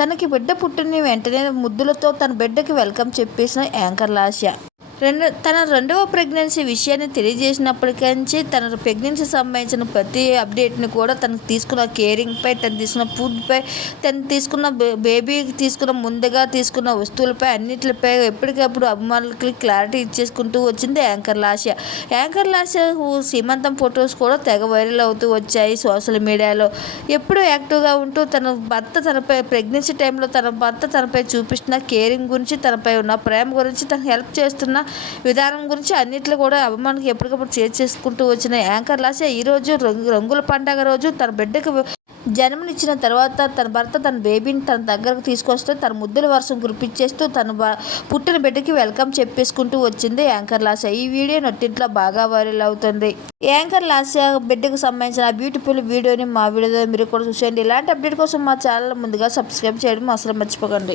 తనకి బిడ్డ పుట్టిన వెంటనే ముద్దులతో తన బిడ్డకి వెల్కమ్ చెప్పేసిన యాంకర్ లాస్య. రెండు తన రెండవ ప్రెగ్నెన్సీ విషయాన్ని తెలియజేసినప్పటికీ తన ప్రెగ్నెన్సీ సంబంధించిన ప్రతి అప్డేట్ని కూడా తనకు తీసుకున్న కేరింగ్పై తను తీసుకున్న ఫుడ్పై తను తీసుకున్న బేబీ తీసుకున్న ముందుగా తీసుకున్న వస్తువులపై అన్నిటిపై ఎప్పటికప్పుడు అభిమానులకి క్లారిటీ ఇచ్చేసుకుంటూ వచ్చింది యాంకర్ లాస్య. యాంకర్ లాస్య సీమంతం ఫొటోస్ కూడా తెగ వైరల్ అవుతూ వచ్చాయి సోషల్ మీడియాలో. ఎప్పుడు యాక్టివ్గా ఉంటూ తన భర్త తనపై ప్రెగ్నెన్సీ టైంలో తన భర్త తనపై చూపిస్తున్న కేరింగ్ గురించి తనపై ఉన్న ప్రేమ గురించి తను హెల్ప్ చేస్తున్న విధానం గురించి అన్నిట్లో కూడా అభిమానికి ఎప్పటికప్పుడు షేర్ చేసుకుంటూ వచ్చిన యాంకర్ లాసే ఈరోజు రంగు రంగుల పండగ రోజు తన బిడ్డకు జన్మనిచ్చిన తర్వాత తన భర్త తన బేబీని తన దగ్గరకు తీసుకొస్తే తన ముద్దుల వర్షం కురిపించేస్తూ తన పుట్టిన బిడ్డకి వెల్కమ్ చెప్పేసుకుంటూ వచ్చింది యాంకర్ లాస్య. ఈ వీడియో నొట్టింట్లో బాగా వైరల్ అవుతుంది. యాంకర్ లాస్య బిడ్డకు సంబంధించిన బ్యూటిఫుల్ వీడియోని మా వీడియో మీరు కూడా చూసేయండి. ఇలాంటి అప్డేట్ కోసం మా ఛానల్ ముందుగా సబ్స్క్రైబ్ చేయడం అసలు మర్చిపోకండి.